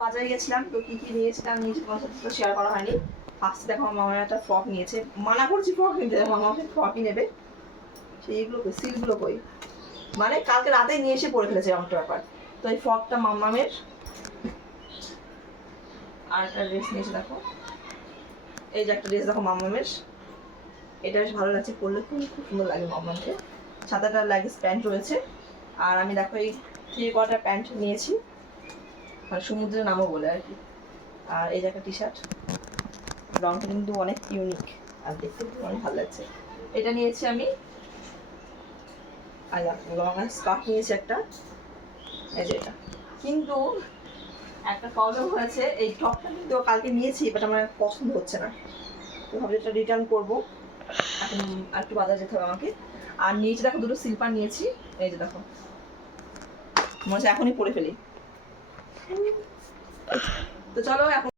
বাজারে গেছিলাম, তো কি কি নিয়েছিলাম নিজে তোমার সাথে তো শেয়ার করা হয়নি। ফার্স্টে দেখো মামা একটা ফ্রক নিয়েছে, মানা করছি ফ্রক নিতে, মামা আমাকে ফ্রকই নেবে। সেইগুলো কই, সিলগুলো কই, মানে কালকে রাতে নিয়ে এসে পরে ফেলেছে এমন একটা ব্যাপার। তো এই ফ্রকটা মামামের। আর একটা ড্রেস নিয়েছে দেখো, এই যে একটা ড্রেস দেখো মামামের, এটা বেশ ভালো লাগছে, পরলে খুব খুব সুন্দর লাগে মামামকে। সাথে একটা লেগিংস প্যান্ট রয়েছে। আর আমি দেখো এই 3/4 প্যান্ট নিয়েছি, মানে সমুদ্রে নামো বলে আর কি। আর এই যে একটা টি শার্ট, রংটা কিন্তু অনেক ইউনিক আর দেখতে কিন্তু অনেক ভালো লাগছে। এটা নিয়েছি আমি। আর লং স্কার্ট নিয়েছি একটা, এই যে এটা। কিন্তু একটা প্রবলেম হয়েছে, এই টপটা কিন্তু কালকে নিয়েছি, বাট আমার পছন্দ হচ্ছে না। তো ভাবছি এটা রিটার্ন করবো, এখন একটু বাজার যেতে হবে আমাকে। আর নিয়েছি দেখো দুটো স্লিপার নিয়েছি, এই যে দেখো, মনে হচ্ছে এখনই পরে ফেলি। তো চলো এখন